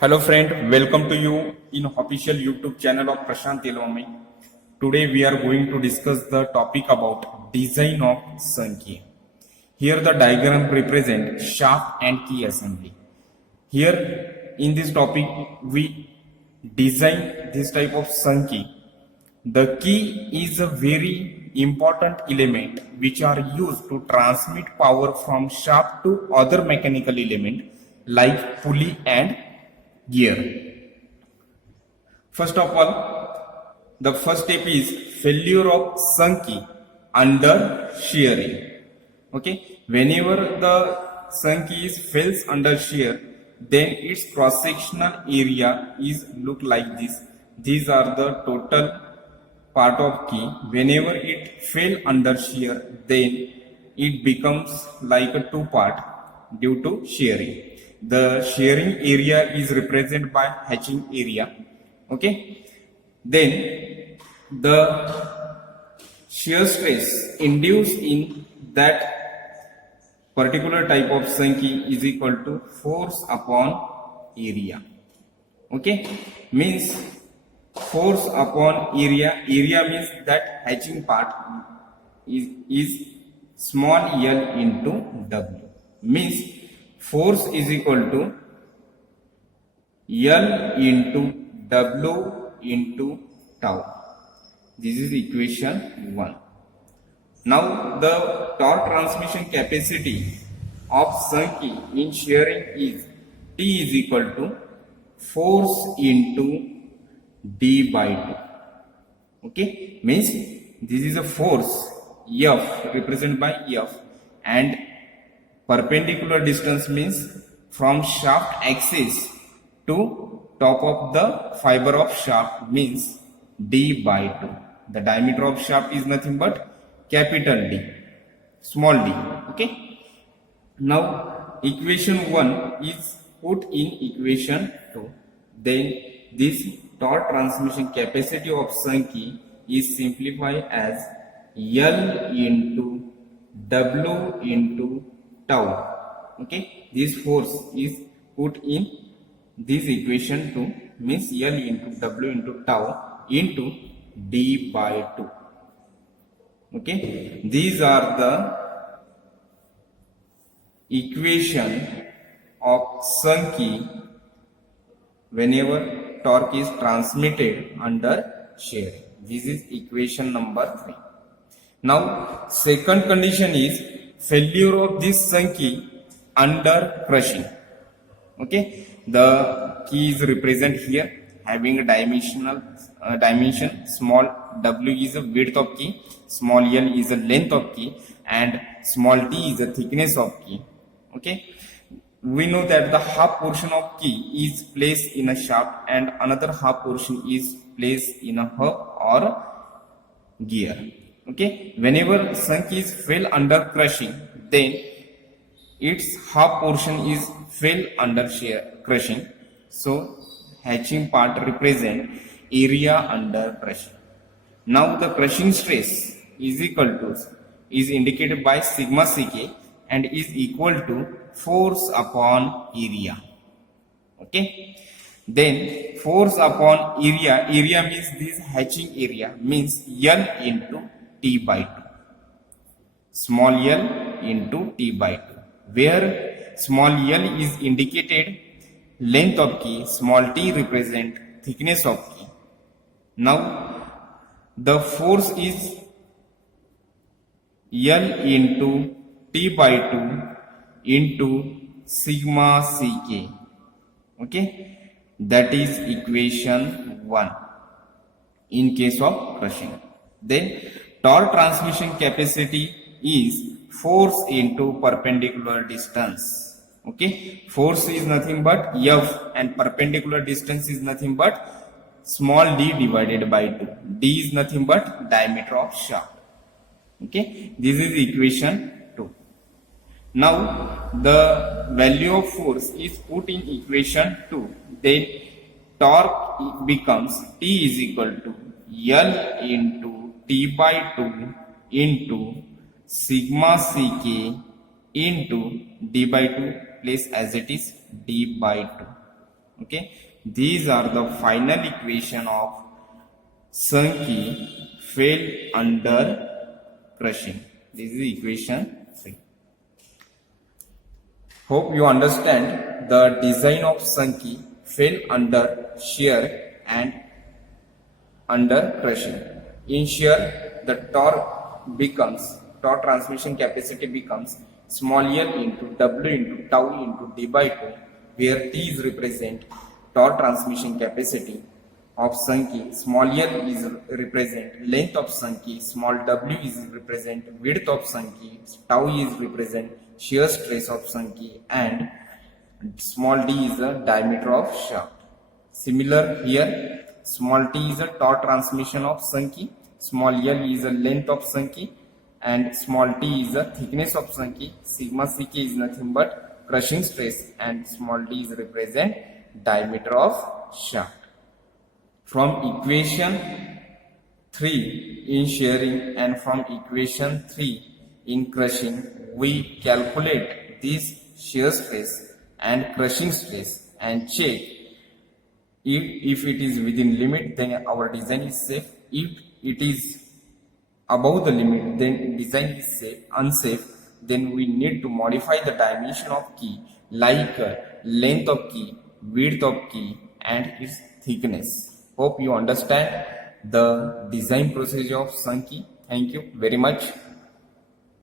Hello friend, welcome to you in official YouTube channel of Prashant Elwame. Today we are going to discuss the topic about design of sun key. Here the diagram represent shaft and key assembly. Here in this topic we design this type of sun key. The key is a very important element which are used to transmit power from shaft to other mechanical element like pulley and gear. First of all, the first step is failure of sun key under shearing. Okay, whenever the sun key is fails under shear, then its cross-sectional area is look like this. These are the total part of key. Whenever it fail under shear, then it becomes like a two part due to shearing. The shearing area is represented by hatching area. Okay, then the shear stress induced in that particular type of sun key is equal to force upon area. Okay, means force upon area. Area means that hatching part is small l into w. Means force is equal to L into W into tau. This is equation 1. Now the torque transmission capacity of sun key in shearing is T is equal to force into D by 2. Okay, means this is a force F represented by F, and perpendicular distance means from shaft axis to top of the fiber of shaft means D by 2. The diameter of shaft is nothing but capital D, small d. Okay. Now equation 1 is put in equation 2. Then this torque transmission capacity of sun key is simplified as L into W into tau. Okay, this force is put in this equation 2 means L into W into tau into D by 2. Okay, these are the equation of sun key whenever torque is transmitted under shearing. This is equation number 3. Now second condition is failure of this sun key under crushing. Okay, the key is represented here having a dimension. Small w is the width of key, small l is the length of key, and small t is the thickness of key. Okay, we know that the half portion of key is placed in a shaft and another half portion is placed in a hub or gear. Okay, whenever sun keys fail under crushing, then its half portion is fail under crushing. So hatching part represent area under crushing. Now the crushing stress is indicated by sigma ck and is equal to force upon area. Okay, then force upon area means this hatching area means L into T by 2, small l into T by 2, where small l is indicated length of key, small t represent thickness of key. Now the force is L into T by 2 into sigma ck. Okay, that is equation 1 in case of crushing. Then torque transmission capacity is force into perpendicular distance. Okay, force is nothing but F and perpendicular distance is nothing but small d divided by 2. D is nothing but diameter of shaft. Okay, this is equation 2. Now the value of force is put in equation 2. Then torque becomes T is equal to L into T by 2 into sigma ck into D by 2 place as it is D by 2. Okay, these are the final equation of Sankey fail under crushing. This is equation 3. Hope you understand the design of Sankey fail under shear and under crushing. In shear, the torque transmission capacity becomes small l into W into tau into d by 2, where T is represent torque transmission capacity of Sankey, small l is represent length of Sankey, small w is represent width of Sankey, tau is represent shear stress of Sankey, and small d is the diameter of shaft. Similar here, small t is a torque transmission of Sankey, small l is the length of Sankey, and small t is the thickness of Sankey. Sigma ck is nothing but crushing stress, and small d is represent diameter of shaft. From equation 3 in shearing and from equation 3 in crushing, we calculate this shear stress and crushing stress and check if it is within limit, then our design is safe. If it is above the limit, then design is unsafe. Then we need to modify the dimension of key, like length of key, width of key, and its thickness. Hope you understand the design procedure of Sankey. Thank you very much.